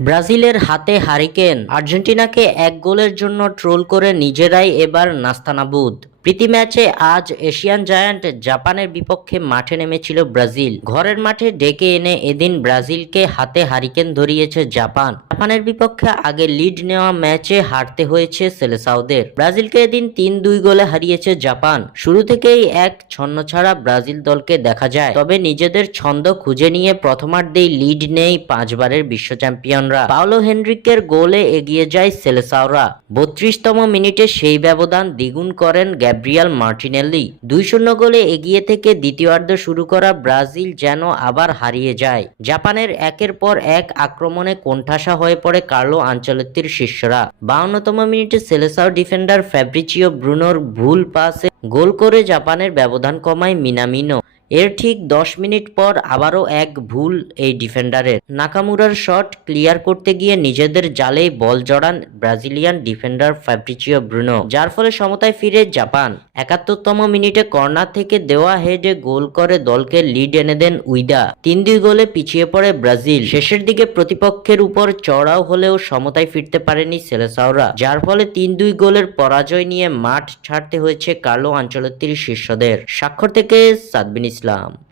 ব্রাজিলের হাতে হারিকেন আর্জেন্টিনাকে এক গোলের জন্য ট্রোল করে নিজেরাই এবার নাস্তানাবুদ। প্রীতি ম্যাচে আজ এশিয়ান জায়ান্ট জাপানের বিপক্ষে মাঠে নেমেছিল ব্রাজিল। ঘরের মাঠে ডেকে এনে এদিন ব্রাজিলকে হাতে হারিকেন ধরিয়েছে জাপান। জাপানের বিপক্ষে আগে লিড নেওয়া ম্যাচে হারতে হয়েছে সেলেসাউদের। ব্রাজিলকে এদিন তিন দুই গোলে হারিয়েছে জাপান। শুরু থেকেই এক ছন্ন ছাড়া ব্রাজিল দলকে দেখা যায়। তবে নিজেদের ছন্দ খুঁজে নিয়ে প্রথমার্ধেই লিড নেই পাঁচবারের বিশ্ব চ্যাম্পিয়নরা। পাওলো হেনরিকের গোলে এগিয়ে যায় সেলেসাওরা বত্রিশতম মিনিটে সেই ব্যবধান দ্বিগুণ করেন গ্যাব্রিয়াল মার্টিনেল্লি দুই শূন্য গোলে এগিয়ে থেকে দ্বিতীয়ার্ধ শুরু করা ব্রাজিল যেন আবার হারিয়ে যায়। জাপানের একের পর এক আক্রমণে কোণঠাসা হয়ে পড়ে কার্লো আঞ্চলত্তির শিষ্যরা। বাউন্নতম মিনিটে সেলেসাও ডিফেন্ডার ফ্যাব্রিচিও ব্রুনোর ভুল পাসে গোল করে জাপানের ব্যবধান কমায় মিনামিনো। এর ঠিক দশ মিনিট পর আবারও এক ভুল এই ডিফেন্ডারের। নাকামুরার শট ক্লিয়ার করতে গিয়ে নিজেদের জালেই বল জড়ান ব্রাজিলিয়ান ডিফেন্ডার ফ্যাব্রিচিও ব্রুনো, যার ফলে সমতায় ফিরে জাপান। একাত্তরতম মিনিটে কর্নার থেকে দেওয়া হেডে গোল করে দলকে লিড এনে দেন উইদা। তিন দুই গোলে পিছিয়ে পড়ে ব্রাজিল। শেষের দিকে প্রতিপক্ষের উপর চড়াও হলেও সমতায় ফিরতে পারেনি সেলেসাওরা, যার ফলে তিন দুই গোলের পরাজয় নিয়ে মাঠ ছাড়তে হয়েছে কার্লো আঞ্চলত্তির শীর্ষদের। স্বাক্ষর থেকে সাদবিন ইসলাম।